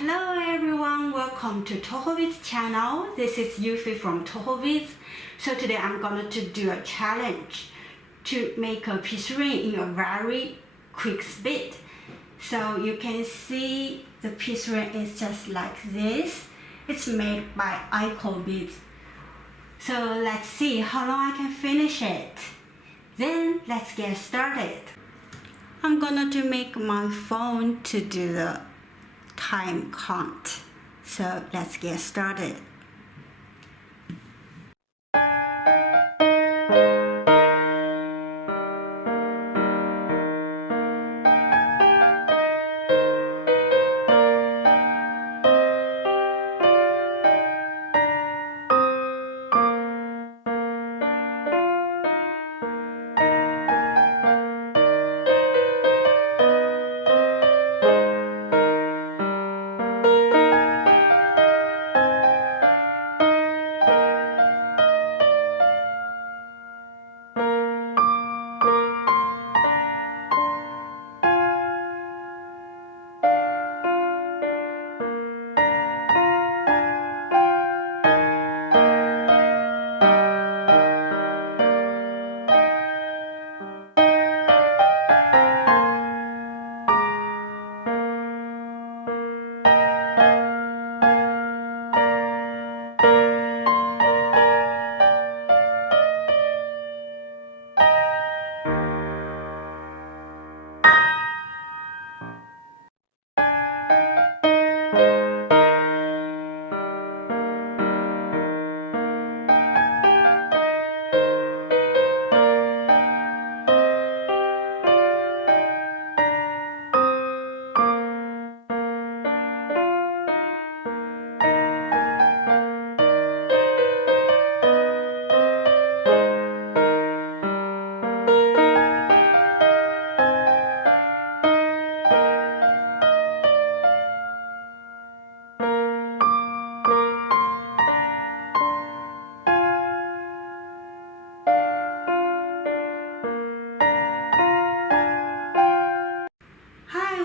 Hello everyone, welcome to TOHO Beads channel. This is Yuffie from TOHO Beads. So today I'm going to do a challenge to make a piece ring in a very quick speed. So you can see the piece ring is just like this. It's made by Icon Beads. So let's see how long I can finish it. Then let's get started. I'm going to make my phone to do the time count. So let's get started.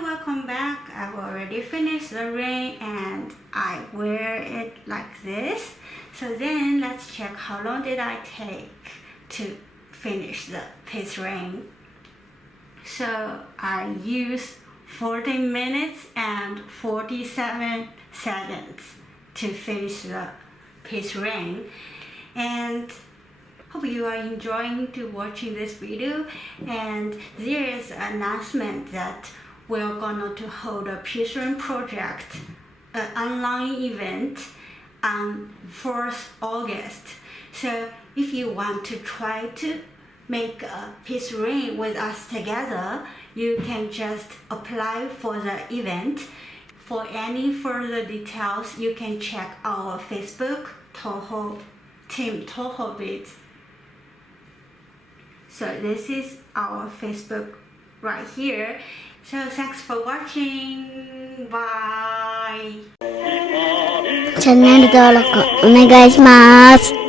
Welcome back. I've already finished the ring and I wear it like this. So then let's check how long did I take to finish the piece ring. So I used 40 minutes and 47 seconds to finish the piece ring. And hope you are enjoying to watching this video. And there is an announcement that we're going to hold a piece ring project, an online event on 4th August. So if you want to try to make a piece ring with us together, you can just apply for the event. For any further details, you can check our Facebook, Team TOHO Beads. So this is our Facebook right here. So thanks for watching. Bye. チャンネル登録お願いします。